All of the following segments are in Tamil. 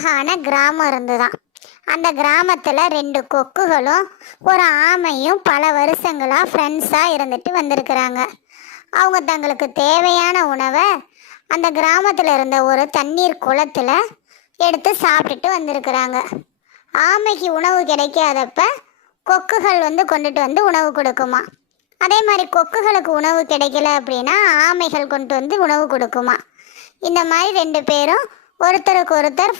அழகான கிராமம் இருந்துதான். அந்த கிராமத்தில் 2 கொக்குகளும் ஒரு ஆமையும் பல வருஷங்களாக ஃப்ரெண்ட்ஸாக இருந்துட்டு வந்திருக்கிறாங்க. அவங்க தங்களுக்கு தேவையான உணவை அந்த கிராமத்தில் இருந்த ஒரு தண்ணீர் குளத்தில் எடுத்து சாப்பிட்டுட்டு வந்திருக்கிறாங்க. ஆமைக்கு உணவு கிடைக்காதப்ப கொக்குகள் கொண்டுட்டு வந்து உணவு கொடுக்குமா. அதே மாதிரி கொக்குகளுக்கு உணவு கிடைக்கல அப்படின்னா ஆமைகள் கொண்டு வந்து உணவு கொடுக்குமா. இந்த மாதிரி 2 பேரும் ஒருத்தருக்கு ஒருத்தர்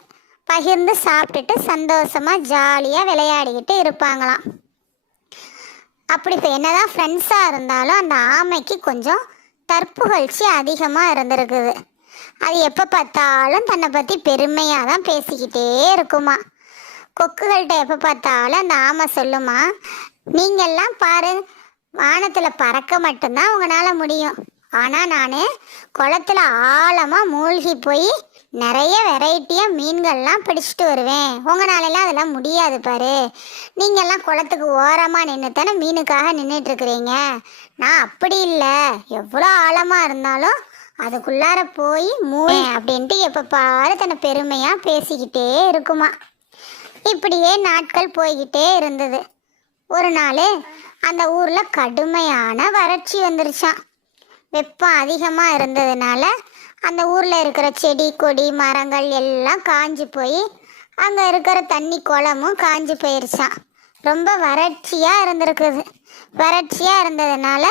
பகிர்ந்து சாப்பிட்டுட்டு சந்தோஷமாக ஜாலியாக விளையாடிக்கிட்டு இருப்பாங்களாம். அப்படி இப்போ என்னதான் ஃப்ரெண்ட்ஸாக இருந்தாலும் அந்த ஆமைக்கு கொஞ்சம் தற்புகழ்ச்சி அதிகமாக இருந்திருக்குது. அது எப்போ பார்த்தாலும் தன்னை பற்றி பெருமையாக தான் பேசிக்கிட்டே இருக்குமா. கொக்குகள்கிட்ட எப்போ பார்த்தாலும் அந்த ஆமை சொல்லுமா, நீங்கள்லாம் பாரு, வானத்தில் பறக்க மட்டும்தான் உங்களால் முடியும். ஆனால் நான் குளத்துல ஆழமாக மூழ்கி போய் நிறைய வெரைட்டியாக மீன்கள்லாம் பிடிச்சிட்டு வருவேன். உங்களாலெல்லாம் அதெல்லாம் முடியாது பாரு. நீங்கள்லாம் குளத்துக்கு ஓரமாக நின்று தானே மீனுக்காக நின்றுட்டுருக்குறீங்க. நான் அப்படி இல்லை, எவ்வளோ ஆழமாக இருந்தாலும் அதுக்குள்ளார போய் அப்படின்ட்டு எப்போ பாரு தன்னை பெருமையாக பேசிக்கிட்டே இருக்குமா. இப்படியே நாட்கள் போய்கிட்டே இருந்தது. ஒரு நாள் அந்த ஊரில் கடுமையான வறட்சி வந்துருச்சான். வெப்பம் அதிகமாக இருந்ததுனால அந்த ஊரில் இருக்கிற செடி கொடி மரங்கள் எல்லாம் காஞ்சி போய் அங்கே இருக்கிற தண்ணி குளமும் காஞ்சி போயிருச்சான். ரொம்ப வறட்சியாக இருந்திருக்குது. வறட்சியாக இருந்ததுனால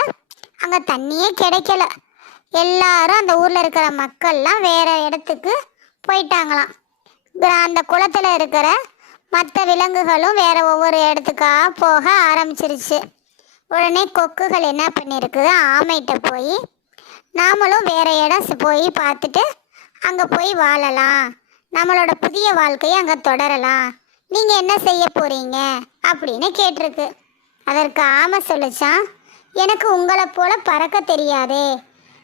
அங்கே தண்ணியே கிடைக்கல. எல்லாரும் அந்த ஊரில் இருக்கிற மக்கள்லாம் வேறு இடத்துக்கு போயிட்டாங்களாம். அந்த குளத்தில் இருக்கிற மற்ற விலங்குகளும் வேறு ஒவ்வொரு இடத்துக்காக போக ஆரம்பிச்சிருச்சு. உடனே கொக்குகள் என்ன பண்ணியிருக்குது, ஆமைகிட்ட போய் நாமளும் வேறு இடம் போய் பார்த்துட்டு அங்கே போய் வாழலாம், நம்மளோட புதிய வாழ்க்கையை அங்கே தொடரலாம், நீங்கள் என்ன செய்ய போகிறீங்க அப்படின்னு கேட்டிருக்கு. அதற்கு ஆமை சொல்லிச்சான், எனக்கு உங்களை போல் பறக்க தெரியாதே,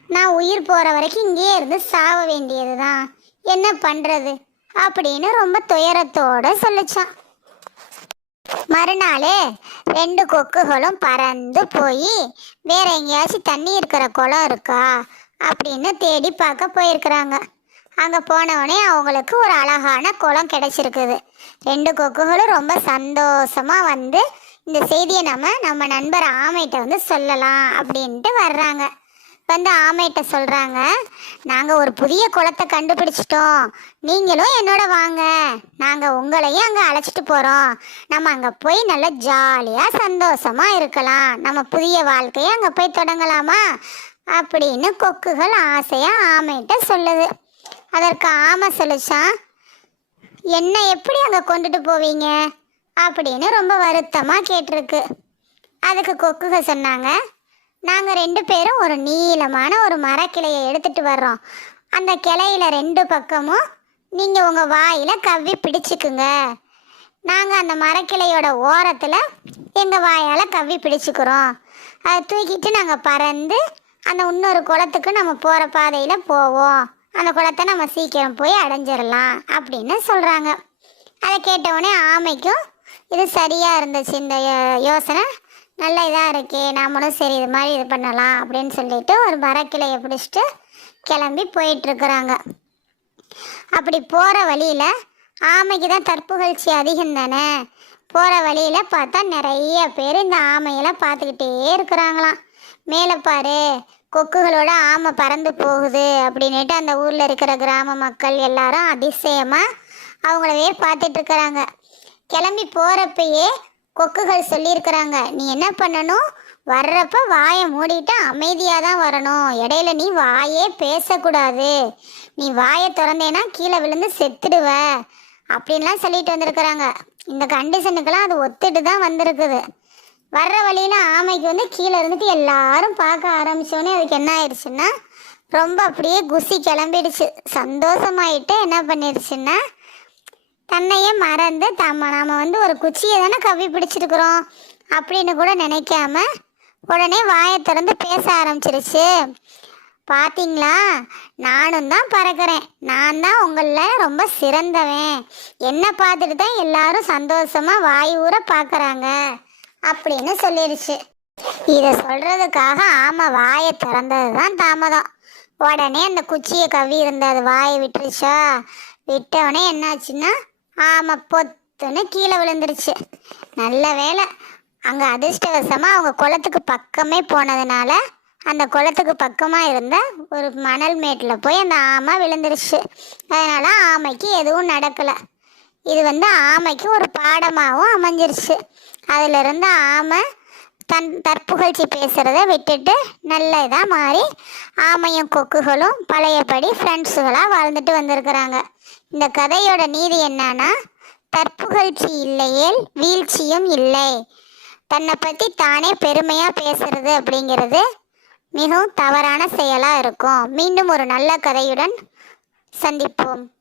நான் உயிர் போகிற வரைக்கும் இங்கேயே இருந்து சாவ வேண்டியது தான், என்ன பண்ணுறது அப்படின்னு ரொம்ப துயரத்தோடு சொல்லிச்சான். மறுநாள் 2 கொக்குகளும் பறந்து போய் வேற எங்கேயாச்சும் தண்ணி இருக்கிற குளம் இருக்கா அப்படின்னு தேடி பார்க்க போயிருக்கிறாங்க. அங்கே போனவுடனே அவங்களுக்கு ஒரு அழகான குளம் கிடைச்சிருக்குது. 2 கொக்குகளும் ரொம்ப சந்தோஷமாக இந்த செய்தியை நம்ம நண்பர் ஆமைகிட்ட சொல்லலாம் அப்படின்ட்டு வர்றாங்க. ஆமைகிட்ட சொல்கிறாங்க, நாங்கள் ஒரு புதிய குளத்தை கண்டுபிடிச்சிட்டோம், நீங்களும் என்னோட வாங்க, நாங்கள் உங்களையும் அங்கே அழைச்சிட்டு போகிறோம், நம்ம அங்கே போய் நல்லா ஜாலியாக சந்தோஷமாக இருக்கலாம், நம்ம புதிய வாழ்க்கையை அங்கே போய் தொடங்கலாமா அப்படின்னு கொக்குகள் ஆசையாக ஆமைகிட்ட சொல்லுது. அதற்கு ஆமை சொல்லிச்சான், என்ன எப்படி அங்கே கொண்டுட்டு போவீங்க அப்படின்னு ரொம்ப வருத்தமாக கேட்டிருக்கு. அதுக்கு கொக்குகள் சொன்னாங்க, நாங்கள் 2 பேரும் ஒரு நீளமான ஒரு மரக்கிளையை எடுத்துகிட்டு வர்றோம், அந்த கிளையில் 2 பக்கமும் நீங்கள் உங்கள் வாயில் கவ்வி பிடிச்சிக்குங்க, நாங்கள் அந்த மரக்கிளையோட ஓரத்தில் எங்கள் வாயால் கவ்வி பிடிச்சிக்கிறோம், அதை தூக்கிட்டு நாங்கள் பறந்து அந்த இன்னொரு குளத்துக்கு நம்ம போகிற பாதையில் போவோம், அந்த குளத்தை நம்ம சீக்கிரம் போய் அடைஞ்சிடலாம் அப்படின்னு சொல்கிறாங்க. அதை கேட்டவுடனே ஆமைக்கும் இது சரியாக இருந்துச்சு, இந்த யோசனை நல்ல இதாக இருக்கே, நாமளும் சரி இது மாதிரி இது பண்ணலாம் அப்படின்னு சொல்லிட்டு ஒரு மரக்கிளையை பிடிச்சிட்டு கிளம்பி போயிட்டுருக்குறாங்க. அப்படி போகிற வழியில் ஆமைக்கு தான் தற்புகழ்ச்சி அதிகம் தானே. போகிற வழியில் பார்த்தா நிறைய பேர் இந்த ஆமையெல்லாம் பார்த்துக்கிட்டே இருக்கிறாங்களாம். மேலே பாரு, கொக்குகளோட ஆமை பறந்து போகுது அப்படின்ட்டு அந்த ஊரில் இருக்கிற கிராம மக்கள் எல்லாரும் அதிசயமாக அவங்களவே பார்த்துட்ருக்குறாங்க. கிளம்பி போகிறப்பயே கொக்குகள் சொல்லியிருக்கிறாங்க, நீ என்ன பண்ணணும், வர்றப்ப வாயை மூடிட்டு அமைதியாக தான் வரணும், இடையில நீ வாயே பேசக்கூடாது, நீ வாயை திறந்தேன்னா கீழே விழுந்து செத்துடுவ அப்படின்லாம் சொல்லிட்டு வந்திருக்கிறாங்க. இந்த கண்டிஷனுக்கெல்லாம் அது ஒத்துட்டு தான் வந்திருக்குது. வர்ற வழியில் ஆமைக்கு கீழே இருந்துட்டு எல்லாரும் பார்க்க ஆரம்பித்தோடனே அதுக்கு என்ன ஆயிடுச்சுன்னா ரொம்ப அப்படியே குசி கிளம்பிடுச்சு. சந்தோஷமாயிட்டு என்ன பண்ணிடுச்சுன்னா தன்னையே மறந்து நாம் ஒரு குச்சியை தானே கவ்வி பிடிச்சிருக்கிறோம் அப்படின்னு கூட நினைக்காம உடனே வாயை திறந்து பேச ஆரம்பிச்சிருச்சு. பார்த்தீங்களா, நானும் தான் பறக்கிறேன், நான் தான் உங்களில் ரொம்ப சிறந்தவன், என்னை பார்த்துட்டு தான் எல்லாரும் சந்தோஷமாக வாய் ஊற பார்க்குறாங்க அப்படின்னு சொல்லிடுச்சு. இதை சொல்கிறதுக்காக ஆமை வாயை திறந்தது தான் தாமதம். உடனே அந்த குச்சியை கவ்வி இருந்த அது வாயை விட்டுருச்சா, விட்டவொடனே என்னாச்சுன்னா ஆமை பொத்துன்னு கீழே விழுந்துருச்சு. நல்ல வேளை அங்கே அதிர்ஷ்டவசமாக அவங்க குளத்துக்கு பக்கமே போனதுனால அந்த குளத்துக்கு பக்கமாக இருந்த ஒரு மணல் மேட்டில் போய் அந்த ஆமை விழுந்துருச்சு. அதனால் ஆமைக்கு எதுவும் நடக்கலை. இது ஆமைக்கு ஒரு பாடமாகவும் அமைஞ்சிருச்சு. அதிலிருந்து ஆமை தற்புகழ்ச்சி பேசுகிறத விட்டுட்டு நல்ல இதாக மாறி ஆமையும் கொக்குகளும் பழையபடி ஃப்ரெண்ட்ஸுகளாக வாழ்ந்துட்டு வந்திருக்கிறாங்க. இந்த கதையோட நீதி என்னன்னா, தற்புகழ்ச்சி இல்லையேல் வீழ்ச்சியும் இல்லை. தன்னை பற்றி தானே பெருமையாக பேசுறது அப்படிங்கிறது மிகவும் தவறான செயலாக இருக்கும். மீண்டும் ஒரு நல்ல கதையுடன் சந்திப்போம்.